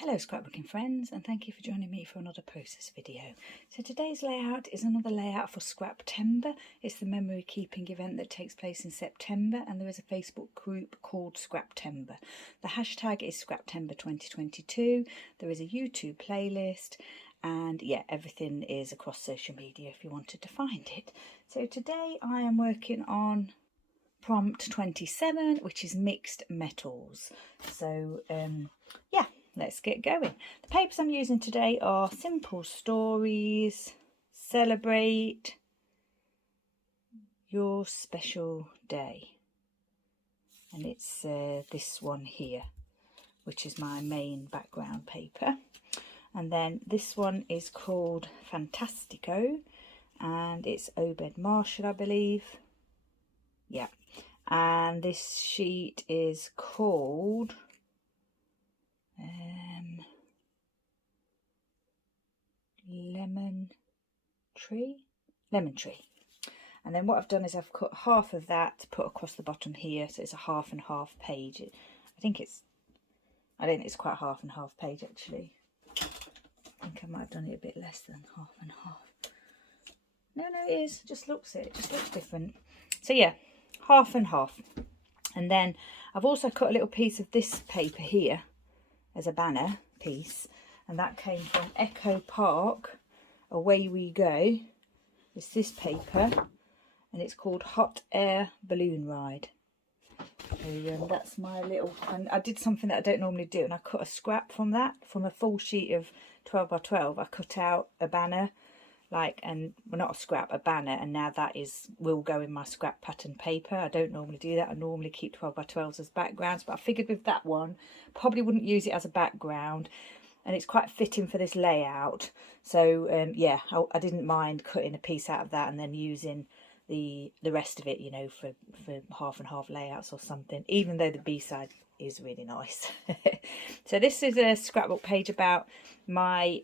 Hello scrapbooking friends, and thank you for joining me for another process video. So today's layout is another layout for Scraptember. It's the memory keeping event that takes place in September, and there is a Facebook group called Scraptember. The hashtag is Scraptember 2022. There is a YouTube playlist, and yeah, everything is across social media if you wanted to find it. So today I am working on prompt 27, which is mixed metals. So yeah, let's get going. The papers I'm using today are Simple Stories, Celebrate Your Special Day, and it's this one here, which is my main background paper. And then this one is called Fantastico, and it's Obed Marshall, I believe. Yeah. And this sheet is called Lemon Tree. And then what I've done is I've cut half of that to put across the bottom here, so it's a half and half page. I think it's quite half and half page actually. I think I might have done it a bit less than half and half. No, it is. It just looks different. So yeah, half and half. And then I've also cut a little piece of this paper here as a banner piece, and that came from Echo Park, Away We Go. It's this paper, and it's called Hot Air Balloon Ride. So that's my little, and I did something that I don't normally do, and I cut a scrap from that, from a full sheet of 12 by 12. I cut out a banner, well, not a scrap, a banner, and now that will go in my scrap pattern paper. I don't normally do that. I normally keep 12 by 12s as backgrounds, but I figured with that one, probably wouldn't use it as a background, and it's quite fitting for this layout. So yeah, I didn't mind cutting a piece out of that and then using the rest of it, you know, for half and half layouts or something, even though the B-side is really nice. So this is a scrapbook page about my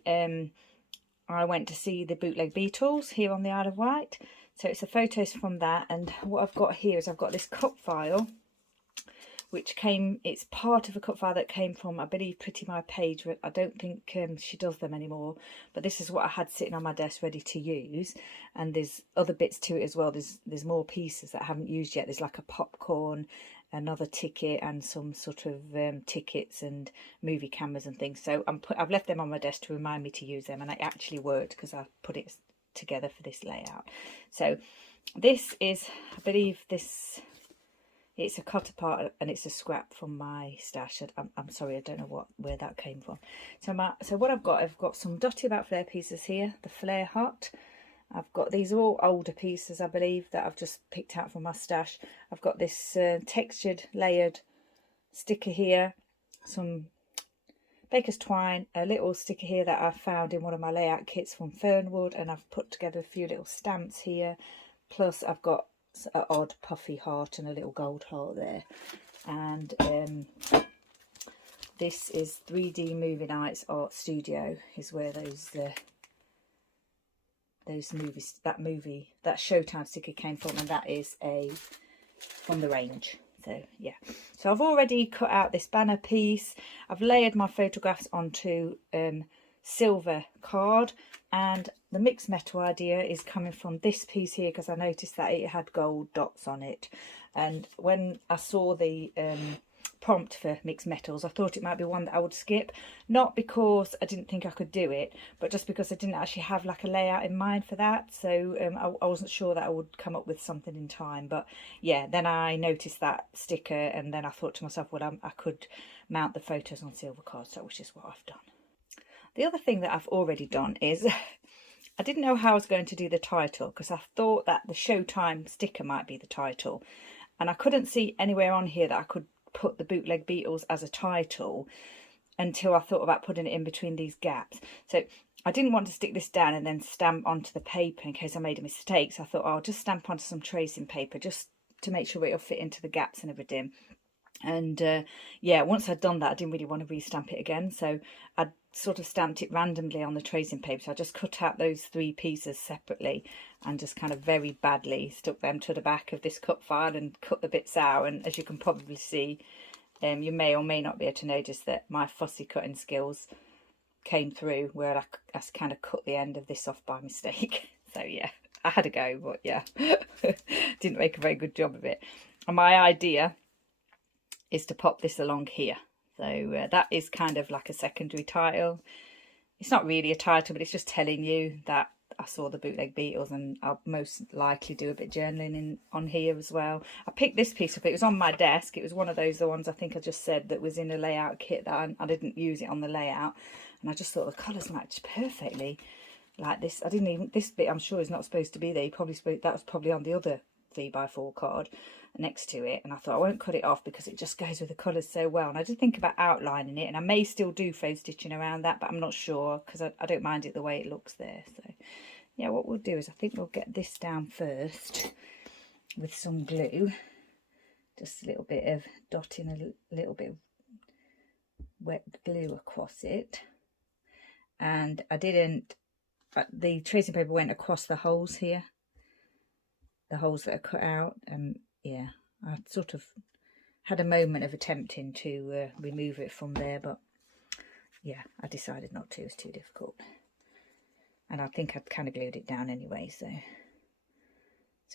I went to see the Bootleg Beatles here on the Isle of Wight. So it's the photos from that, and what I've got here is I've got this cut file, which it's part of a cut file that came from, I believe, Pretty My Page. I don't think she does them anymore, but this is what I had sitting on my desk ready to use. And there's other bits to it as well. There's more pieces that I haven't used yet. There's like a popcorn, another ticket, and some sort of tickets and movie cameras and things. So I've left them on my desk to remind me to use them, and it actually worked because I put it together for this layout. So this is, I believe it's a cut apart, and it's a scrap from my stash. I'm sorry, I don't know where that came from. So what I've got some Dotty About Flair pieces here, the Flair Hut. These are all older pieces, I believe, that I've just picked out from my stash. I've got this textured layered sticker here, some baker's twine, a little sticker here that I found in one of my layout kits from Fernwood, and I've put together a few little stamps here, plus I've got an odd Puffy heart and a little gold heart there. And this is 3D Movie Nights Art Studio, is where those movies, that Showtime sticker came from, and that is from the range. So yeah, so I've already cut out this banner piece. I've layered my photographs onto silver card, and the mixed metal idea is coming from this piece here, because I noticed that it had gold dots on it. And when I saw the prompt for mixed metals, I thought it might be one that I would skip, not because I didn't think I could do it, but just because I didn't actually have like a layout in mind for that. So I wasn't sure that I would come up with something in time. But yeah, then I noticed that sticker, and then I thought to myself, well, I could mount the photos on silver cards, so which is what I've done. The other thing that I've already done is I didn't know how I was going to do the title, because I thought that the Showtime sticker might be the title, and I couldn't see anywhere on here that I could put the Bootleg Beatles as a title until I thought about putting it in between these gaps. So I didn't want to stick this down and then stamp onto the paper in case I made a mistake. So I thought, I'll just stamp onto some tracing paper just to make sure it'll fit into the gaps and everything. And yeah, once I'd done that, I didn't really want to re-stamp it again, so I sort of stamped it randomly on the tracing paper. So I just cut out those three pieces separately and just kind of very badly stuck them to the back of this cut file and cut the bits out. And as you can probably see, you may or may not be able to notice that my fussy cutting skills came through where I kind of cut the end of this off by mistake. So yeah, I had a go, but yeah, didn't make a very good job of it. And my idea is to pop this along here. So that is kind of like a secondary title. It's not really a title, but it's just telling you that I saw the bootleg Beatles, and I'll most likely do a bit of journaling on here as well. I picked this piece up. It was on my desk. It was one of those, the ones I think I just said that was in a layout kit that I didn't use it on the layout. And I just thought the colours matched perfectly like this. I didn't even, this bit I'm sure is not supposed to be there. That was probably on the other 3x4 card next to it, and I thought I won't cut it off because it just goes with the colours so well. And I did think about outlining it, and I may still do faux stitching around that, but I'm not sure because I don't mind it the way it looks there. So yeah, what we'll do is I think we'll get this down first with some glue, just a little bit of dotting, a little bit of wet glue across it. And I didn't, the tracing paper went across the holes here, the holes that are cut out. Yeah, I sort of had a moment of attempting to remove it from there, but yeah, I decided not to. It was too difficult, and I think I'd kind of glued it down anyway. So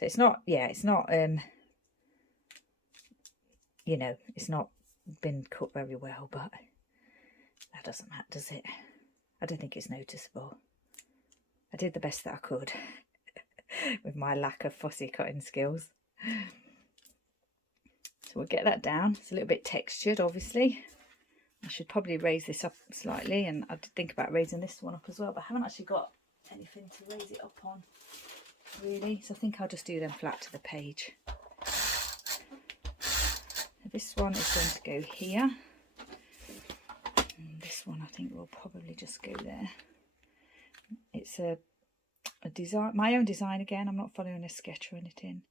it's not, yeah, it's not, you know, it's not been cut very well, but that doesn't matter, does it? I don't think it's noticeable. I did the best that I could with my lack of fussy cutting skills. So we'll get that down. It's a little bit textured, obviously. I should probably raise this up slightly, and I did think about raising this one up as well, but I haven't actually got anything to raise it up on, really. So I think I'll just do them flat to the page. This one is going to go here. And this one I think will probably just go there. It's a design, my own design again. I'm not following a sketch or anything.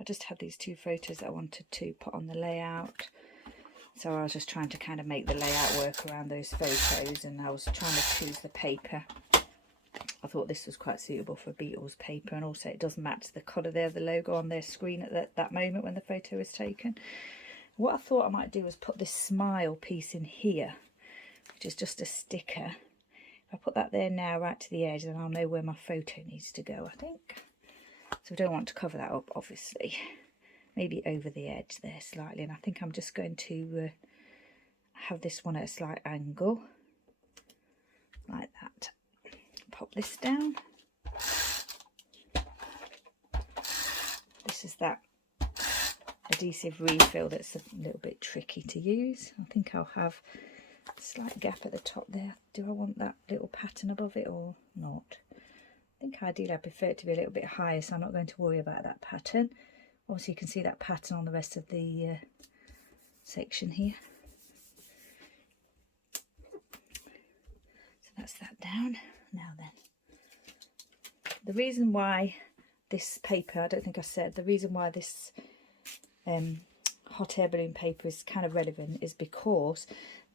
I just had these two photos that I wanted to put on the layout. So I was just trying to kind of make the layout work around those photos, and I was trying to choose the paper. I thought this was quite suitable for Beatles paper, and also it does match the colour there of the logo on their screen at that moment when the photo was taken. What I thought I might do was put this smile piece in here, which is just a sticker. If I put that there now right to the edge, then I'll know where my photo needs to go, I think. So we don't want to cover that up, obviously. Maybe over the edge there slightly. And I think I'm just going to have this one at a slight angle, like that. Pop this down. This is that adhesive refill that's a little bit tricky to use. I think I'll have a slight gap at the top there. Do I want that little pattern above it or not? I think ideally I prefer it to be a little bit higher, so I'm not going to worry about that pattern. Obviously you can see that pattern on the rest of the section here. So that's that down. Now then, the reason why this paper, I don't think I said, the reason why this hot air balloon paper is kind of relevant is because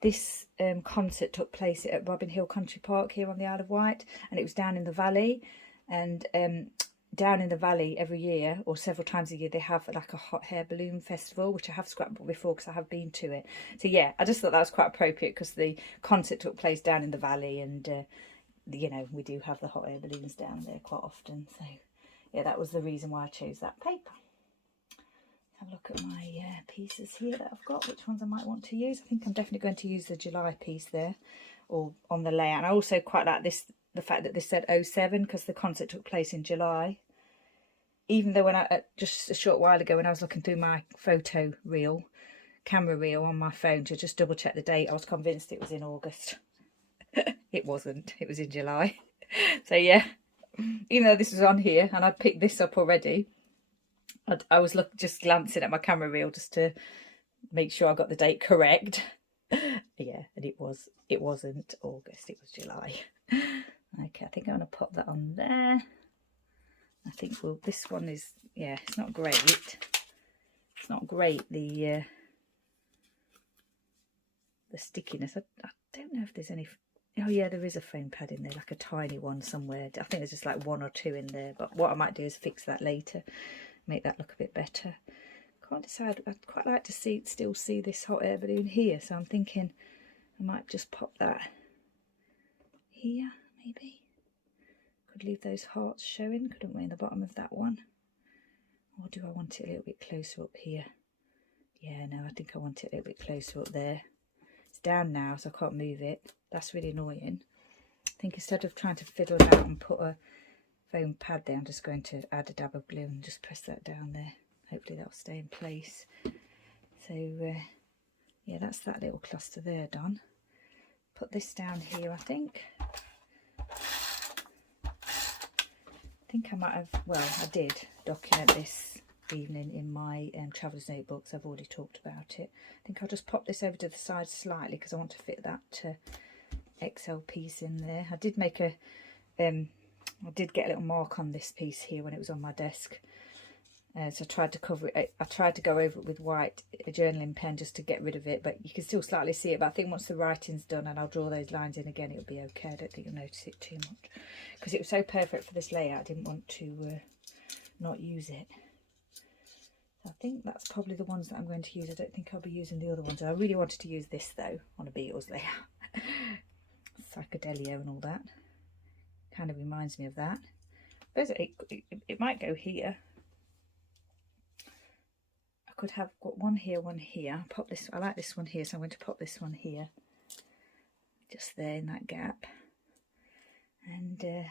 this concert took place at Robin Hill Country Park here on the Isle of Wight, and it was down in the valley. And down in the valley every year, or several times a year, they have like a hot air balloon festival, which I have scrapbooked before because I have been to it. So yeah, I just thought that was quite appropriate because the concert took place down in the valley, and you know, we do have the hot air balloons down there quite often. So yeah, that was the reason why I chose that paper. Have a look at my pieces here that I've got, which ones I might want to use. I think I'm definitely going to use the July piece there, or on the layout. And I also quite like this, the fact that this said 07, because the concert took place in July. Even though when just a short while ago when I was looking through my photo reel, camera reel on my phone to just double check the date, I was convinced it was in August. It wasn't, it was in July. So yeah, even though this was on here and I'd picked this up already, I was just glancing at my camera reel just to make sure I got the date correct. Yeah, and it wasn't August, it was July. Okay, I think I'm going to pop that on there. I think this one is, yeah, it's not great. It's not great, the stickiness. I don't know if there's any, oh yeah, there is a foam pad in there, like a tiny one somewhere. I think there's just like one or two in there, but what I might do is fix that later, make that look a bit better. can't decide. I'd quite like to still see this hot air balloon here, so I'm thinking I might just pop that here, maybe. Could leave those hearts showing, couldn't we, in the bottom of that one? Or do I want it a little bit closer up here? Yeah, no, I think I want it a little bit closer up there. It's down now, so I can't move it. That's really annoying. I think instead of trying to fiddle out and put a foam pad there, I'm just going to add a dab of glue and just press that down there. Hopefully that'll stay in place. So yeah, that's that little cluster there done. Put this down here, I think. I think I might have, well, I did document this evening in my traveller's notebooks. I've already talked about it. I think I'll just pop this over to the side slightly because I want to fit that XL piece in there. I did make a, I did get a little mark on this piece here when it was on my desk. So I tried to cover it. I tried to go over it with white, a journaling pen, just to get rid of it, but you can still slightly see it. But I think once the writing's done and I'll draw those lines in again, it'll be okay. I don't think you'll notice it too much because it was so perfect for this layout. I didn't want to not use it. I think that's probably the ones that I'm going to use. I don't think I'll be using the other ones. I really wanted to use this though on a Beatles layout. Psychedelia and all that. Kind of reminds me of that. But it might go here. I could have got one here, one here. Pop this. I like this one here, so I'm going to pop this one here, just there in that gap. And yeah,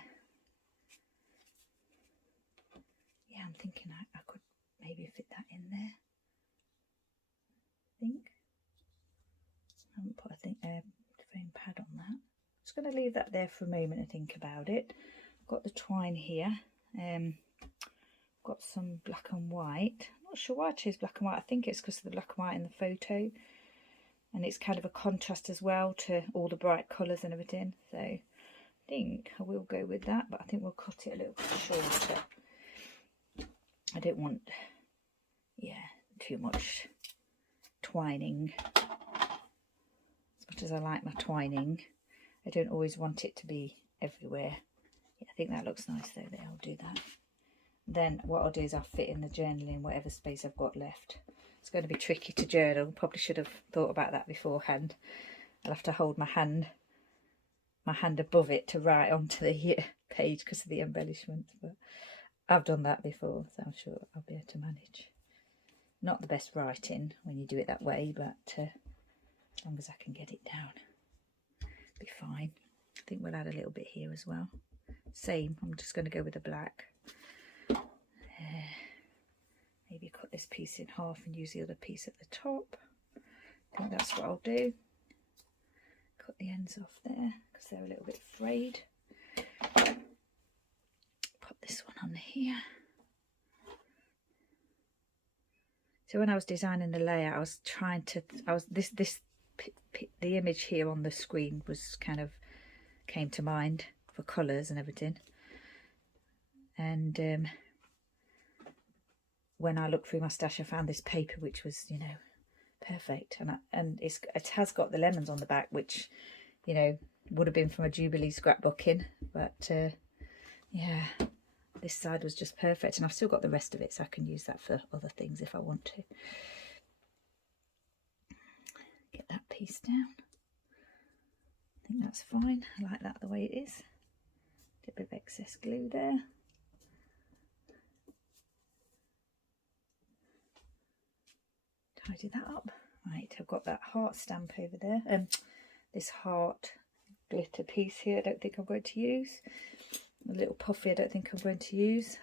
I'm thinking I could maybe fit that in there. I think I haven't put a foam pad on that. Just going to leave that there for a moment and think about it. I've got the twine here. Got some black and white. I'm not sure why I chose black and white. I think it's because of the black and white in the photo, and it's kind of a contrast as well to all the bright colours and everything. So I think I will go with that, but I think we'll cut it a little bit shorter. I don't want, yeah, too much twining. As much as I like my twining, I don't always want it to be everywhere. Yeah, I think that looks nice though. There, I'll do that. Then what I'll do is I'll fit in the journal in whatever space I've got left. It's going to be tricky to journal. Probably should have thought about that beforehand. I'll have to hold my hand above it to write onto the page because of the embellishments. But I've done that before, so I'm sure I'll be able to manage. Not the best writing when you do it that way, but as long as I can get it down, it'll be fine. I think we'll add a little bit here as well. Same, I'm just going to go with the black. Maybe cut this piece in half and use the other piece at the top. I think that's what I'll do. Cut the ends off there because they're a little bit frayed. Put this one on here. So when I was designing the layout, I was trying to, the image here on the screen was kind of came to mind for colours and everything. And when I looked through my stash, I found this paper which was, you know, perfect. And it has got the lemons on the back, which, you know, would have been from a Jubilee scrapbooking. But yeah, this side was just perfect. And I've still got the rest of it, so I can use that for other things if I want to. Get that piece down. I think that's fine. I like that the way it is. A bit of excess glue there. Tidy that up. Right, I've got that heart stamp over there. This heart glitter piece here, I don't think I'm going to use. A little puffy, I don't think I'm going to use.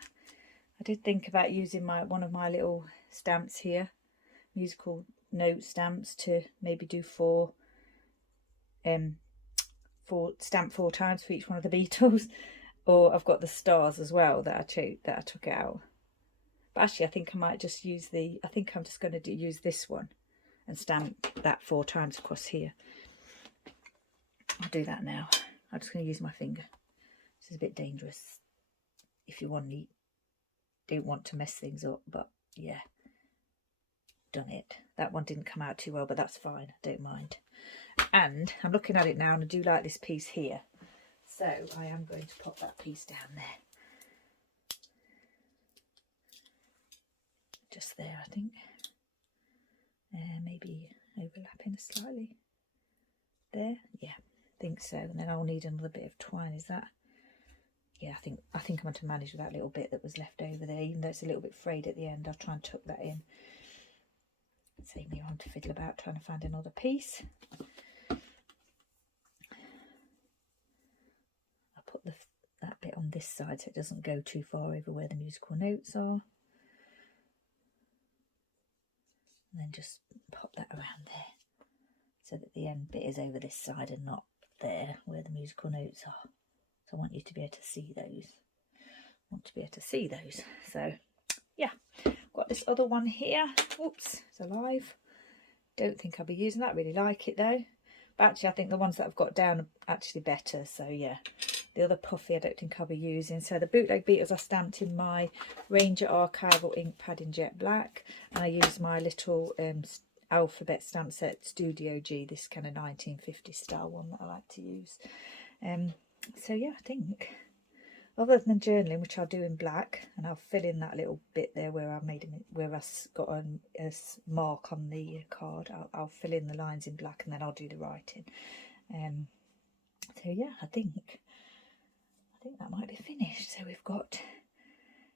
I did think about using one of my little stamps here, musical note stamps, to maybe do four stamp 4 times for each one of the Beatles. Or I've got the stars as well that I took out. But actually, I think I might just use I think I'm just going to use this one and stamp that 4 times across here. I'll do that now. I'm just going to use my finger. This is a bit dangerous if you don't want to mess things up, but yeah, done it. That one didn't come out too well, but that's fine. I don't mind. And I'm looking at it now, and I do like this piece here. So I am going to pop that piece down there. Just there, I think. maybe overlapping slightly there. Yeah, I think so. And then I'll need another bit of twine. Is that? Yeah, I think I'm going to manage with that little bit that was left over there, even though it's a little bit frayed at the end. I'll try and tuck that in. Save me on to fiddle about trying to find another piece. I'll put that bit on this side so it doesn't go too far over where the musical notes are. And then just pop that around there so that the end bit is over this side and not there where the musical notes are. So I want you to be able to see those. So yeah, got this other one here. Oops, it's alive. Don't think I'll be using that. Really like it though. But actually I think the ones that I've got down are actually better. So yeah, the other Puffy I don't think I'll be using. So the bootleg beetles are stamped in my Ranger Archival ink pad in jet black. And I use my little alphabet stamp set Studio G, this kind of 1950 style one that I like to use. So yeah, I think other than journaling, which I'll do in black, and I'll fill in that little bit there where I got a mark on the card. I'll fill in the lines in black, and then I'll do the writing. So yeah, I think that might be finished. So we've got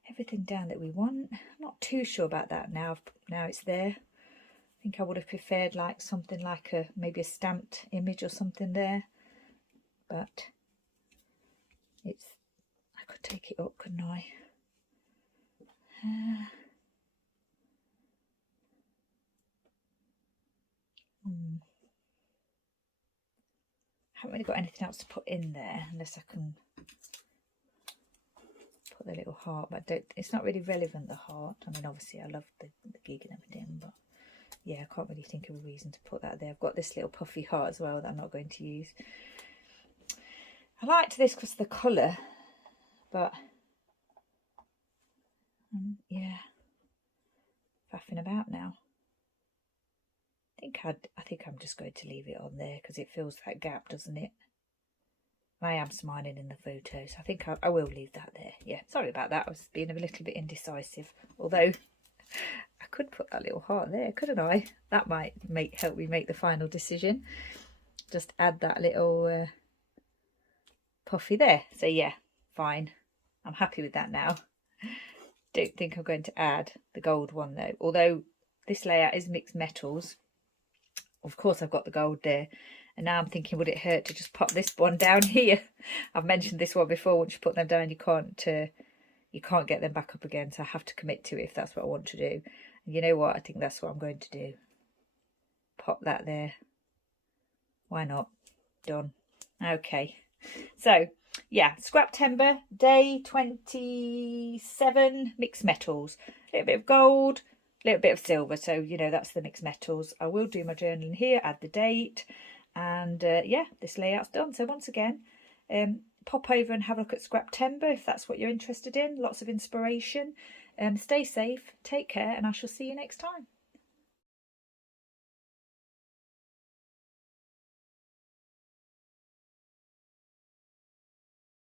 everything down that we want. I'm not too sure about that now. Now it's there. I think I would have preferred like something like maybe a stamped image or something there, but I could take it up, couldn't I? Haven't really got anything else to put in there unless I can put the little heart, but it's not really relevant, the heart. I mean, obviously I love the gig and everything, but yeah, I can't really think of a reason to put that there. I've got this little puffy heart as well that I'm not going to use. I liked this because of the colour, but yeah, faffing about now. I think I'm just going to leave it on there because it fills that gap, doesn't it? I am smiling in the photo, so I think I will leave that there. Yeah, sorry about that. I was being a little bit indecisive, although I could put that little heart there, couldn't I? That might help me make the final decision. Just add that little puffy there. So yeah, fine. I'm happy with that now. Don't think I'm going to add the gold one though. Although this layout is mixed metals. Of course I've got the gold there. And now I'm thinking, would it hurt to just pop this one down here? I've mentioned this one before. Once you put them down, you can't get them back up again. So I have to commit to it if that's what I want to do. And you know what? I think that's what I'm going to do. Pop that there. Why not? Done. Okay. So yeah, scrap timber, day 27, mixed metals. A little bit of gold, a little bit of silver. So, you know, that's the mixed metals. I will do my journaling here, add the date. And yeah, this layout's done. So once again, pop over and have a look at scrap timber if that's what you're interested in. Lots of inspiration. Stay safe, take care, and I shall see you next time.